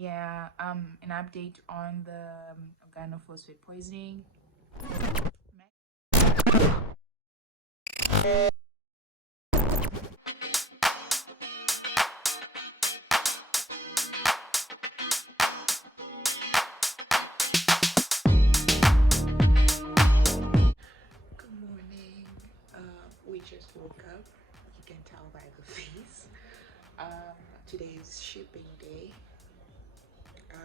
Yeah, an update on the organophosphate poisoning. Good morning. We just woke up. You can tell by the face. Today is shipping day.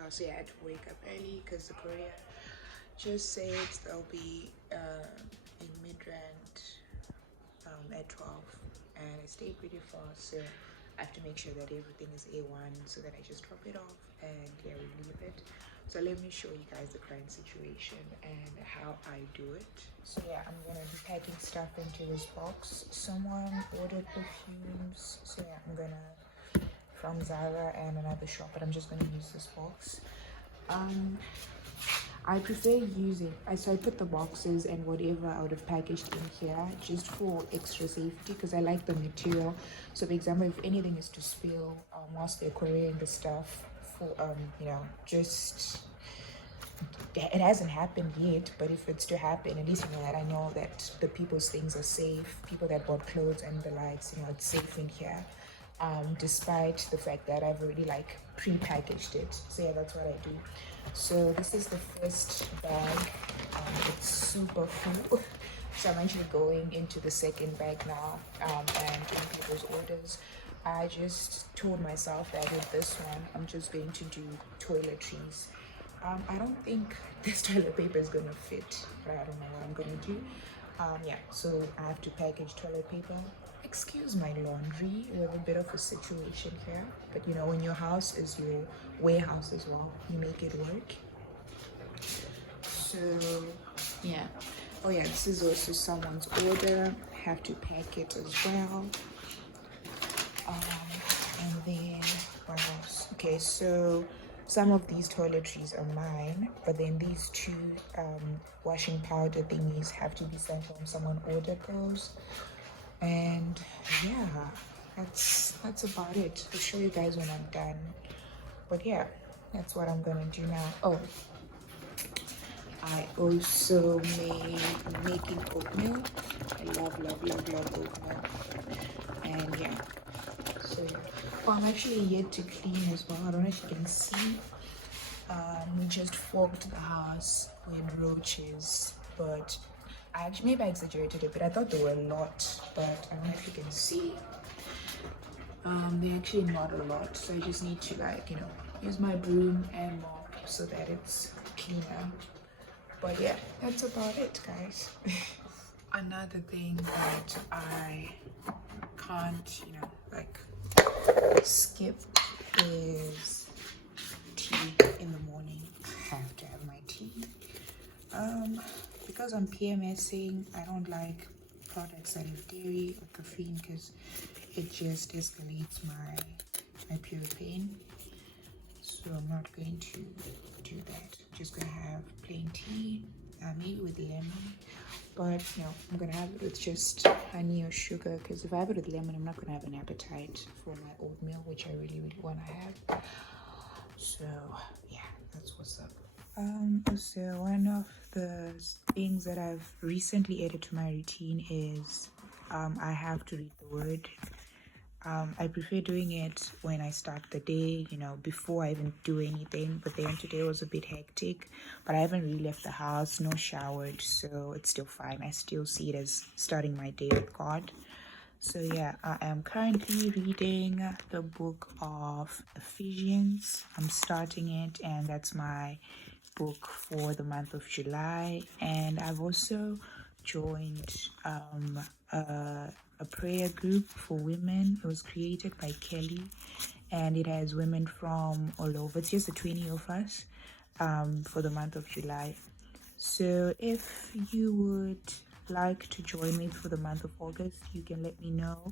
So yeah, I had to wake up early because the courier just said they'll be in Midrand at 12, and I stay pretty far, so I have to make sure that everything is A1 so that I just drop it off and yeah, we leave it. So let me show you guys the current situation and how I do it. So yeah, I'm gonna be packing stuff into this box. Someone ordered perfumes, so yeah, I'm gonna from Zara and another shop, but I'm just gonna use this box. I prefer using, so I put the boxes and whatever I would have packaged in here just for extra safety because I like the material. So for example, if anything is to spill whilst they're couriering the stuff for, just, it hasn't happened yet, but if it's to happen, at least you know that I know that the people's things are safe, people that bought clothes and the likes, it's safe in here. Despite the fact that I've already like pre-packaged it. So yeah, that's what I do. So this is the first bag. It's super full. So I'm actually going into the second bag now and doing people's orders. I just told myself that with this one, I'm just going to do toiletries. I don't think this toilet paper is gonna fit, but I don't know what I'm gonna do. Yeah, so I have to package toilet paper. Excuse my laundry. We have a bit of a situation here, but when your house is your warehouse as well, you make it work. So yeah. Oh yeah, this is also someone's order. Have to pack it as well. And then what else? Okay, so some of these toiletries are mine, but then these two washing powder thingies have to be sent home. Someone ordered those, and yeah, that's about it. I'll show you guys when I'm done. But yeah, that's what I'm gonna do now. Oh, I also making oatmeal. I love oatmeal, and yeah. So yeah. Oh, I'm actually yet to clean as well. I don't know if you can see. We just fogged the house with roaches, but maybe I exaggerated a bit. I thought there were a lot, but I don't know if you can see. They're actually not a lot, so I just need to use my broom and mop so that it's cleaner. But yeah, that's about it, guys. Another thing that I can't, skip is tea in the morning. I have to have my tea. Because I'm PMSing, I don't like products that have dairy or caffeine because it just escalates my period pain. So I'm not going to do that. Just gonna have plain tea, maybe with lemon. But no, I'm gonna have it with just honey or sugar because if I have it with lemon, I'm not gonna have an appetite for my oatmeal, which I really want to have. So yeah, that's what's up. So one of the things that I've recently added to my routine is I have to read the word. I prefer doing it when I start the day, before I even do anything. But then today was a bit hectic, but I haven't really left the house, no showered, so it's still fine. I still see it as starting my day with God. So yeah, I am currently reading the book of Ephesians. I'm starting it, and that's my book for the month of July. And I've also joined a prayer group for women. It was created by Kelly, and it has women from all over. It's just the 20 of us for the month of July. So if you would like to join me for the month of August, you can let me know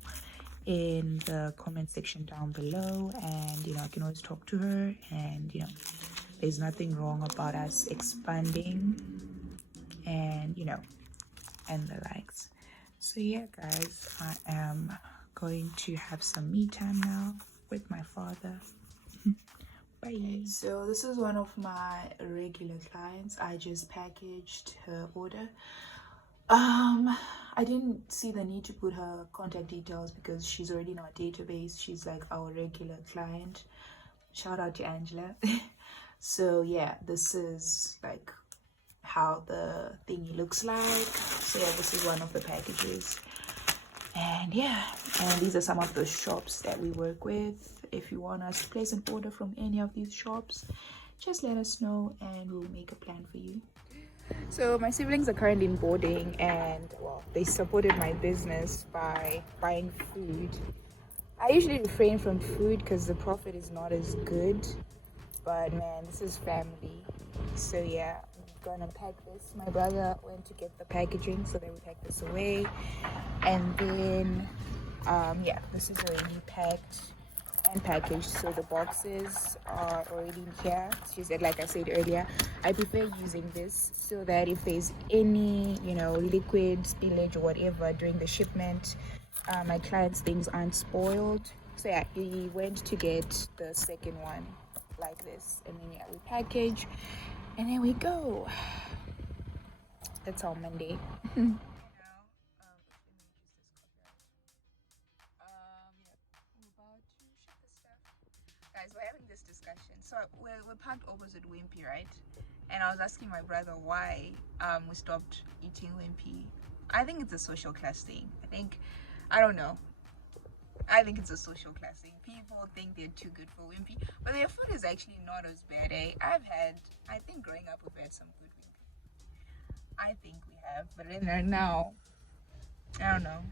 in the comment section down below, and I can always talk to her, and there's nothing wrong about us expanding and and the likes. So yeah, guys, I am going to have some me time now with my father. Bye. So this is one of my regular clients. I just packaged her order. I didn't see the need to put her contact details because she's already in our database. She's like our regular client. Shout out to Angela. So yeah, this is like how the thingy looks like. So yeah, this is one of the packages. And yeah, and these are some of the shops that we work with. If you want us to place an order from any of these shops, just let us know and we'll make a plan for you. So my siblings are currently in boarding, and well, they supported my business by buying food. I usually refrain from food because the profit is not as good, but man, this is family. So yeah, I'm gonna pack this. My brother went to get the packaging, so then we pack this away. And then yeah, this is already packed and packaged, so the boxes are already here. She said, like I said earlier, I prefer using this so that if there's any, you know, liquid spillage or whatever during the shipment, my client's things aren't spoiled. So yeah, he went to get the second one like this, and then yeah, we package and then we go. That's all Monday. Guys, we're having this discussion. So we're parked opposite Wimpy, right? And I was asking my brother why we stopped eating Wimpy. I think it's a social class thing. I don't know. I think it's a social class thing. People think they're too good for Wimpy, but their food is actually not as bad, eh? I think growing up we've had some good Wimpy. I think we have, but in there now, I don't know.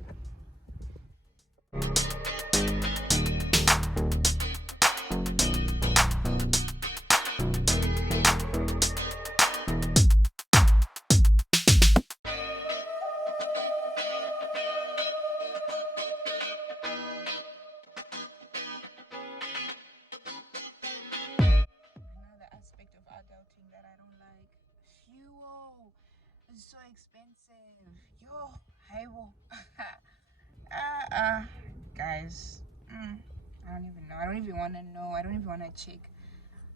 That I don't like. Fuel is so expensive. Yo, hey, well, guys, I don't even know. I don't even want to know. I don't even want to check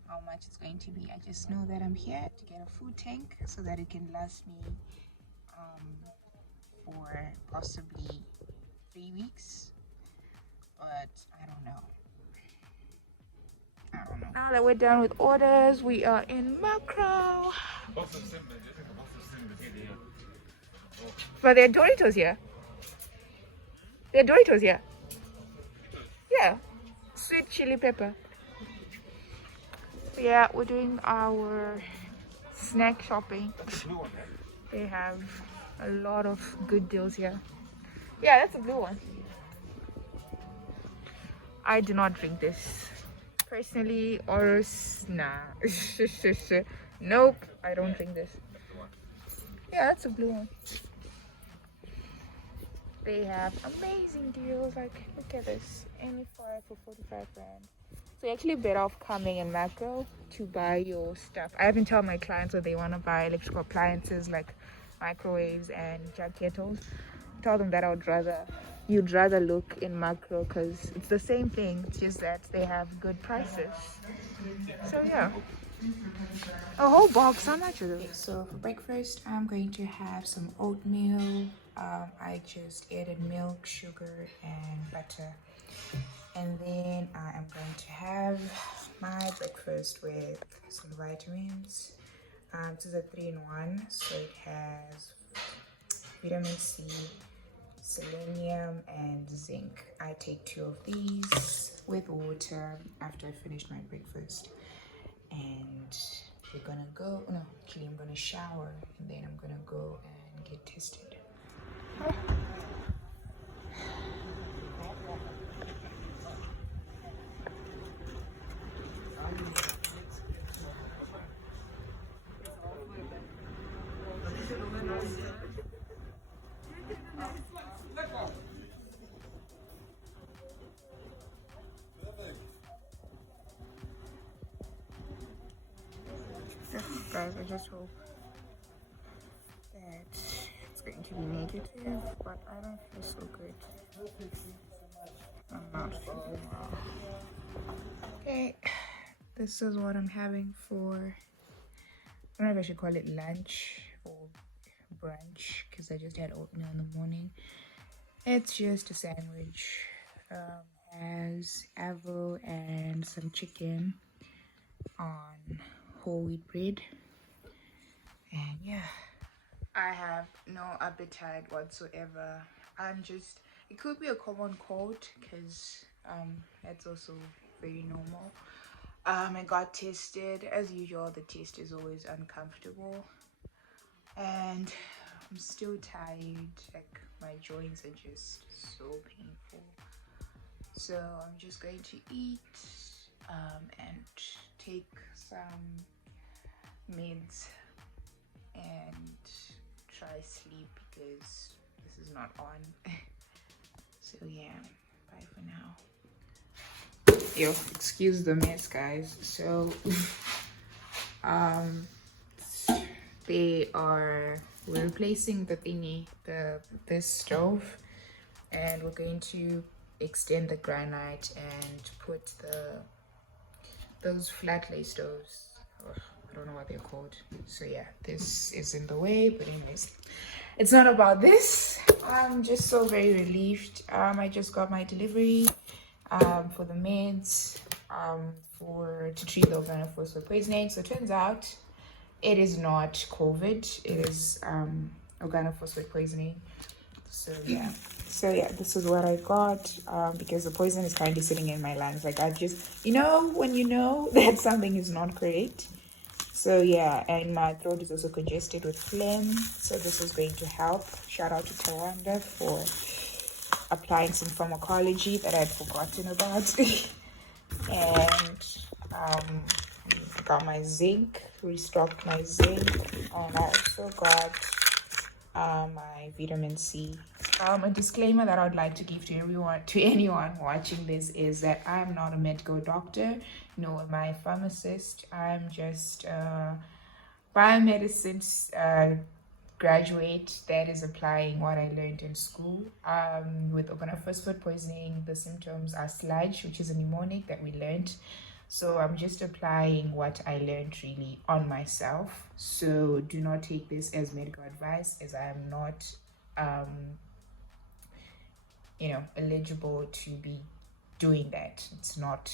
how much it's going to be. I just know that I'm here to get a food tank so that it can last me for possibly 3 weeks. But I don't know. Now that we're done with orders, we are in macro. But there are Doritos here. There are Doritos here. Yeah. Sweet chili pepper. Yeah, we're doing our snack shopping. They have a lot of good deals here. Yeah, that's a blue one. I do not drink this. Personally, or nah. Nope, I don't drink this. Yeah, that's a blue one. They have amazing deals. Like, look at this. Any 5 for 45 rand. So you're actually better off coming in macro to buy your stuff. I haven't told my clients that they want to buy electrical appliances like microwaves and jug kettles. Tell them that you'd rather look in macro because it's the same thing. It's just that they have good prices. So yeah. A whole box, how much is it? Okay, so for breakfast, I'm going to have some oatmeal. I just added milk, sugar, and butter. And then I am going to have my breakfast with some vitamins. This is a 3-in-1, so it has vitamin C, selenium, and zinc. I take 2 of these with water after I finish my breakfast. And we're gonna go, no, actually I'm gonna shower and then I'm gonna go and get tested. Guys, I just hope that it's going to be negative, but I don't feel so good. I'm not feeling well. Okay, this is what I'm having for, I don't know if I should call it lunch or brunch, because I just had oatmeal in the morning. It's just a sandwich. Has avo and some chicken on whole wheat bread. And yeah, I have no appetite whatsoever. It could be a common cold because that's also very normal. I got tested. As usual, the test is always uncomfortable. And I'm still tired. Like, my joints are just so painful. So I'm just going to eat and take some meds and try sleep because this is not on. So yeah, bye for now. Yo, excuse the mess, guys. So um we're replacing the thingy, this stove, and we're going to extend the granite and put those flat lay stoves. I don't know what they're called. So yeah, this is in the way, but anyways, it's not about this. I'm just so very relieved. I just got my delivery for the meds to treat the organophosphate poisoning. So it turns out it is not COVID. It is organophosphate poisoning. So yeah. So yeah, this is what I got because the poison is currently sitting in my lungs. Like, I just, when you know that something is not correct. So yeah, and my throat is also congested with phlegm. So this is going to help. Shout out to Tawanda for applying some pharmacology that I'd forgotten about. And got my zinc, restocked my zinc, and I also got my vitamin C. A disclaimer that I would like to give to anyone watching this is that I'm not a medical doctor, nor am I a pharmacist. I'm just a biomedicine graduate that is applying what I learned in school. With organophosphate poisoning, the symptoms are sludge, which is a mnemonic that we learned. So I'm just applying what I learned really on myself. So do not take this as medical advice, as I am not, eligible to be doing that. It's not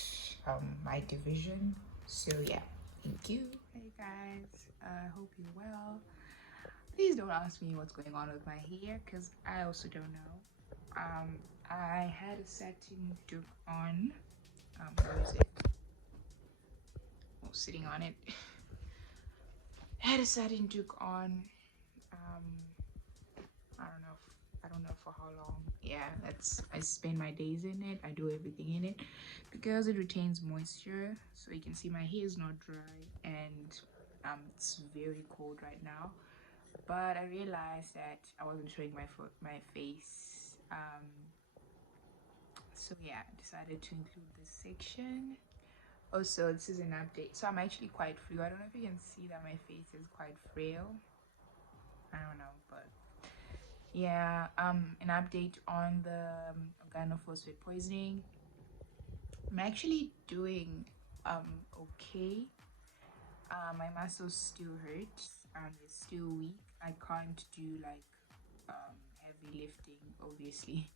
my division. So yeah, thank you. Hey guys, I hope you're well. Please don't ask me what's going on with my hair because I also don't know. I had a satin dupe on. Where is it? Oh, sitting on it. I had a satin dupe on. I don't know for how long. Yeah, I spend my days in it. I do everything in it because it retains moisture. So you can see my hair is not dry, and it's very cold right now. But I realized that I wasn't showing my face. So yeah, I decided to include this section. Also, this is an update. So I'm actually quite frail. I don't know if you can see that my face is quite frail. I don't know, but yeah, an update on the organophosphate poisoning. I'm actually doing okay. My muscles still hurt. It's still weak. I can't do like heavy lifting, obviously,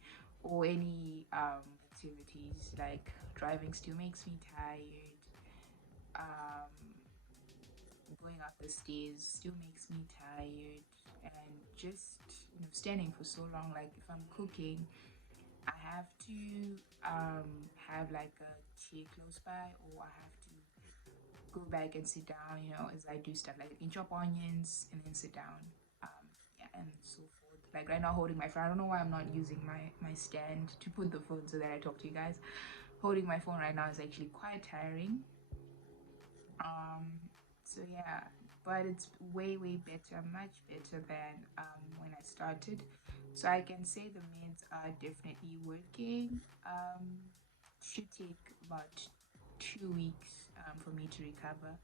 or any activities. Like driving still makes me tired. Um, Going up the stairs still makes me tired, and just standing for so long. Like if I'm cooking, I have to have like a chair close by, or I have to go back and sit down, as I do stuff. Like I can chop onions and then sit down. Yeah, and so forth. Like right now, holding my phone. I don't know why I'm not using my stand to put the phone so that I talk to you guys. Holding my phone right now is actually quite tiring. So yeah, but it's way better, much better than when I started. So I can say the meds are definitely working. Should take about 2 weeks for me to recover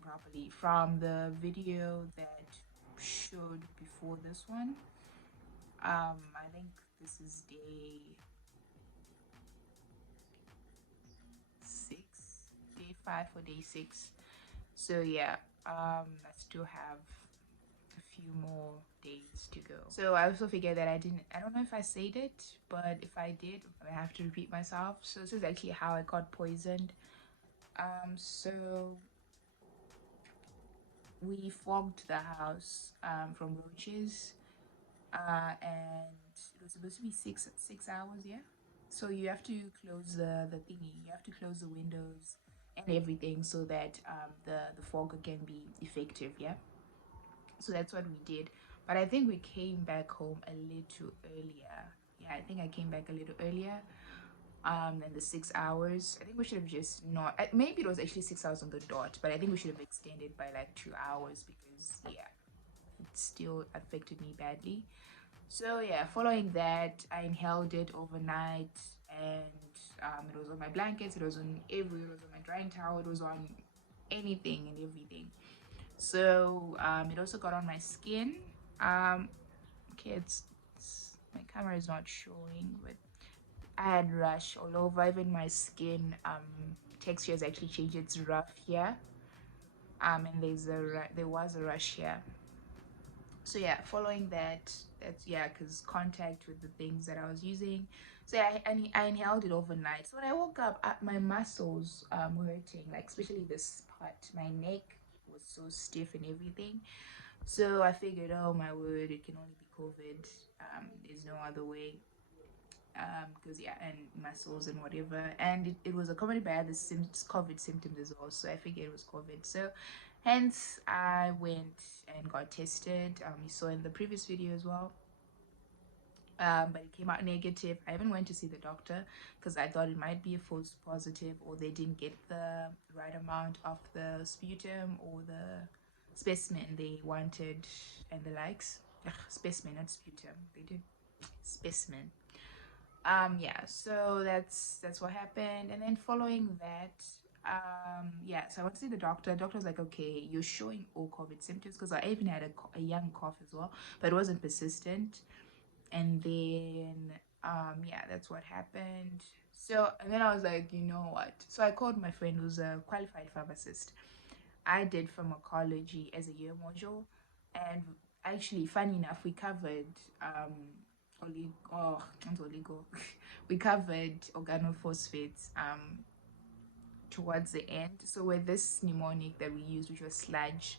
properly from the video that showed before this one. I think this is day 6, 5 for day 6. So yeah, I still have a few more days to go. So I also figured that I don't know if I said it, but if I did, I have to repeat myself. So this is actually how I got poisoned. So we fogged the house from roaches, and it was supposed to be six hours, yeah. So you have to close the thingy, you have to close the windows and everything so that the fogger can be effective, yeah. So that's what we did. But I think we came back home a little earlier. Yeah, I think I came back a little earlier than the 6 hours. I think we should have just not, maybe it was actually 6 hours on the dot, but I think we should have extended by like 2 hours because yeah, it still affected me badly. So yeah, following that, I inhaled it overnight, and it was on my blankets, it was on it was on my drying towel, it was on anything and everything. So it also got on my skin. Okay, my camera is not showing, but I had rash all over. Even my skin texture has actually changed. It's rough here. And there was a rash here. So yeah, following that's yeah, because contact with the things that I was using. So yeah, I inhaled it overnight. So when I woke up, my muscles were hurting, like especially this part. My neck was so stiff and everything. So I figured, oh my word, it can only be COVID. There's no other way. Because yeah, and muscles and whatever, and it was accompanied by other COVID symptoms as well. So I figured it was COVID. So hence I went and got tested. You saw in the previous video as well. But it came out negative. I even went to see the doctor because I thought it might be a false positive, or they didn't get the right amount of the sputum or the specimen they wanted and the likes. Ugh, specimen, not sputum. They did specimen. Yeah, so that's what happened. And then following that, yeah, so I went to see the doctor. The doctor was like, okay, you're showing all COVID symptoms, because I even had a young cough as well, but it wasn't persistent. And then yeah, that's what happened. So and then I was like, you know what, so I called my friend who's a qualified pharmacist. I did pharmacology as a year module, and actually, funny enough, we covered not oligo. We covered organophosphates towards the end. So with this mnemonic that we used, which was sludge,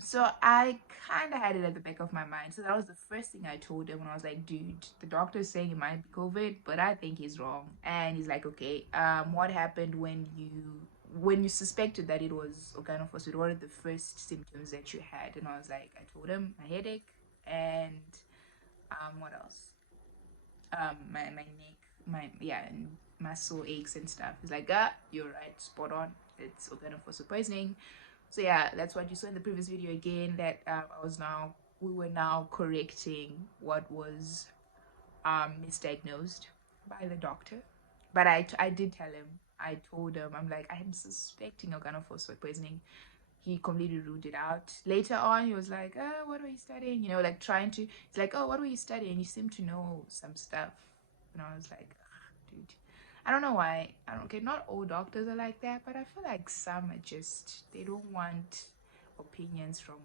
so I kind of had it at the back of my mind. So that was the first thing I told him when I was like, dude, the doctor's saying it might be COVID, but I think he's wrong. And he's like, okay, what happened when you suspected that it was organophosphate? What are the first symptoms that you had? And I was like, I told him my headache and what else? My neck, my yeah, and muscle aches and stuff. He's like, you're right, spot on. It's organophosphate poisoning. So yeah, that's what you saw in the previous video again, that we were now correcting what was misdiagnosed by the doctor. But I did tell him, I told him, I'm like, I'm suspecting organophosphate poisoning. He completely ruled it out. Later on, he was like, what were you studying? You know, like he's like, oh, what were you studying? You seem to know some stuff. And I was like, dude, I don't know why. I don't get, not all doctors are like that, but I feel like some are just, they don't want opinions from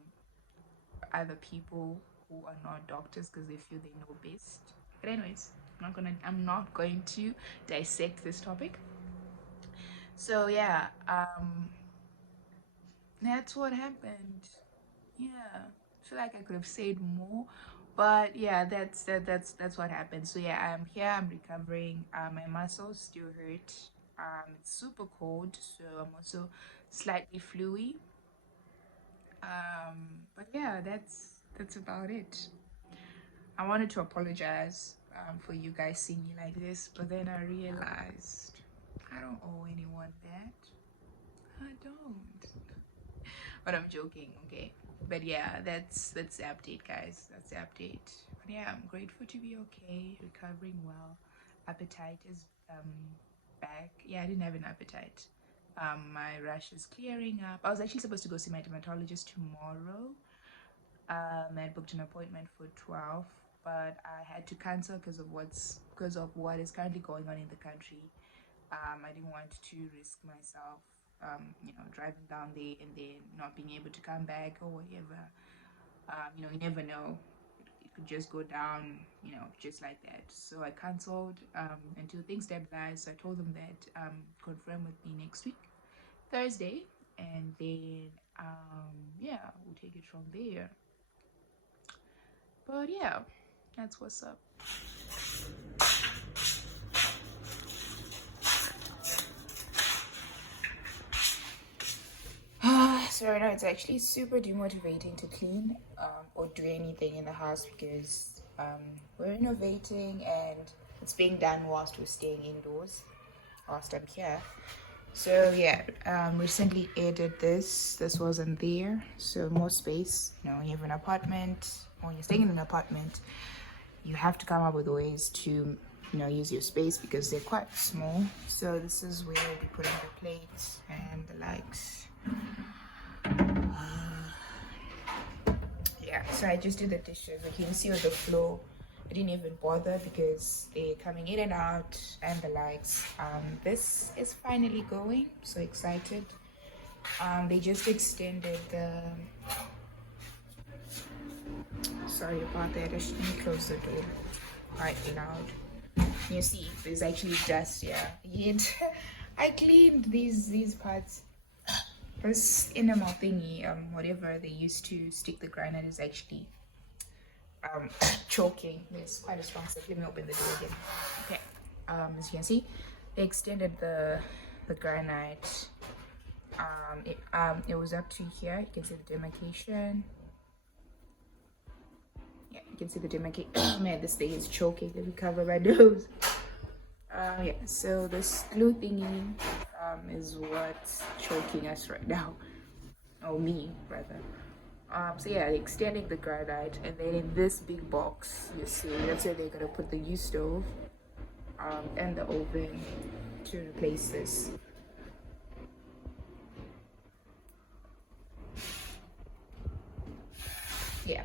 other people who are not doctors because they feel they know best. But anyways, I'm not going to dissect this topic. So yeah, that's what happened. Yeah, I feel like I could have said more, but yeah, that's what happened. So yeah, I'm here, I'm recovering. My muscles still hurt. It's super cold, so I'm also slightly fluey. But yeah, that's about it. I wanted to apologize for you guys seeing me like this, but then I realized I don't owe anyone that. I don't. But I'm joking, okay? But yeah, that's the update, guys. That's the update. But yeah, I'm grateful to be okay, recovering well. Appetite is back. Yeah, I didn't have an appetite. My rash is clearing up. I was actually supposed to go see my dermatologist tomorrow. I booked an appointment for 12, but I had to cancel because of what is currently going on in the country. I didn't want to risk myself driving down there and then not being able to come back or whatever. You never know. It could just go down, just like that. So I cancelled until things stabilized. So I told them that confirm with me next week, Thursday, and then we'll take it from there. But yeah, that's what's up. So right now it's actually super demotivating to clean or do anything in the house because we're renovating and it's being done whilst we're staying indoors, whilst I'm here. So yeah, recently added this. This wasn't there, so more space. You have an apartment. When you're staying in an apartment, you have to come up with ways to use your space because they're quite small. So this is where we'll be putting the plates and the likes. Yeah, so I just did the dishes. Like you can see on the floor, I didn't even bother because they're coming in and out and the likes. This is finally going, so excited. They just extended the, sorry about that, I shouldn't close the door quite loud. You see there's actually dust here. Yet I cleaned these parts. This enamel thingy, whatever they used to stick the granite is actually choking. There's quite a strong stick. Let me open the door again. Okay. As you can see, they extended the granite. It was up to here. You can see the demarcation. Yeah, you can see the demarcation. Oh man, this thing is choking. Let me cover my nose. Yeah, so this glue thingy is what's choking us right now, or me rather. So yeah, extending the granite, and then in this big box, you see, that's where they're gonna put the U stove and the oven to replace this. Yeah.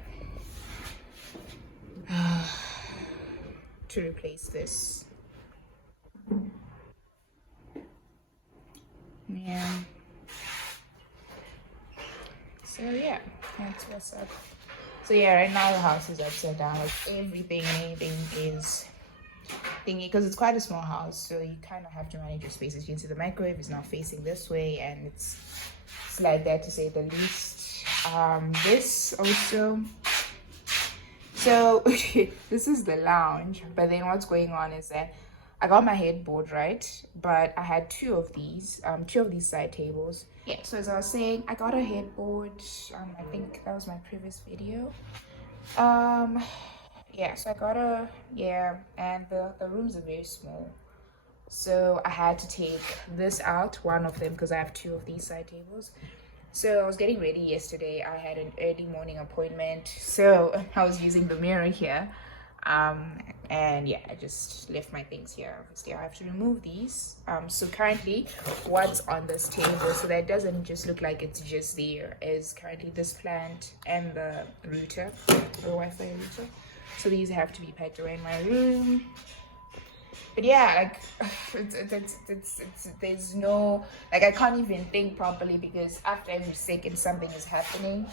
To replace this. Yeah. So yeah, that's what's up. So yeah, right now the house is upside down. Like anything is thingy because it's quite a small house. So you kind of have to manage your spaces. You can see the microwave is now facing this way, and it's like that to say the least. This also. So this is the lounge, but then what's going on is that I got my headboard right, but I had two of these side tables. Yeah, so as I was saying, I got a headboard. I think that was my previous video. Yeah, so I got and the rooms are very small. So I had to take this out, one of them, because I have two of these side tables. So I was getting ready yesterday. I had an early morning appointment, so I was using the mirror here. And yeah, I just left my things here. Obviously I have to remove these. So currently what's on this table, so that it doesn't just look like it's just there, is currently this plant and the router, the Wi-Fi router. So these have to be packed around my room. But yeah, like there's no, like I can't even think properly because after every second something is happening.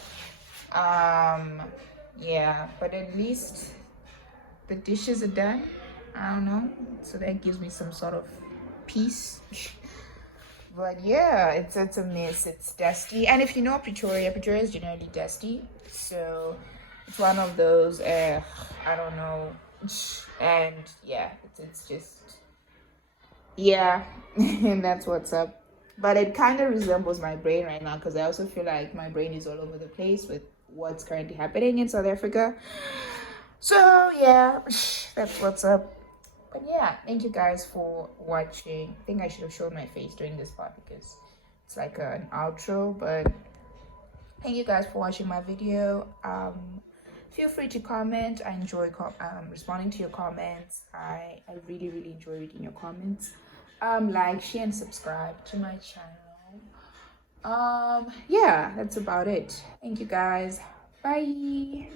Yeah, but at least the dishes are done. I don't know, so that gives me some sort of peace. But yeah, it's a mess. It's dusty, and if you know Pretoria is generally dusty, so it's one of those I don't know. And yeah, it's just, yeah. And that's what's up. But it kind of resembles my brain right now because I also feel like my brain is all over the place with what's currently happening in South Africa. So yeah, that's what's up. But yeah, thank you guys for watching. I think I should have shown my face during this part because it's like an outro. But thank you guys for watching my video. Feel free to comment. I enjoy responding to your comments. I really enjoy reading your comments. Like, share, and subscribe to my channel. Yeah, that's about it. Thank you guys. Bye.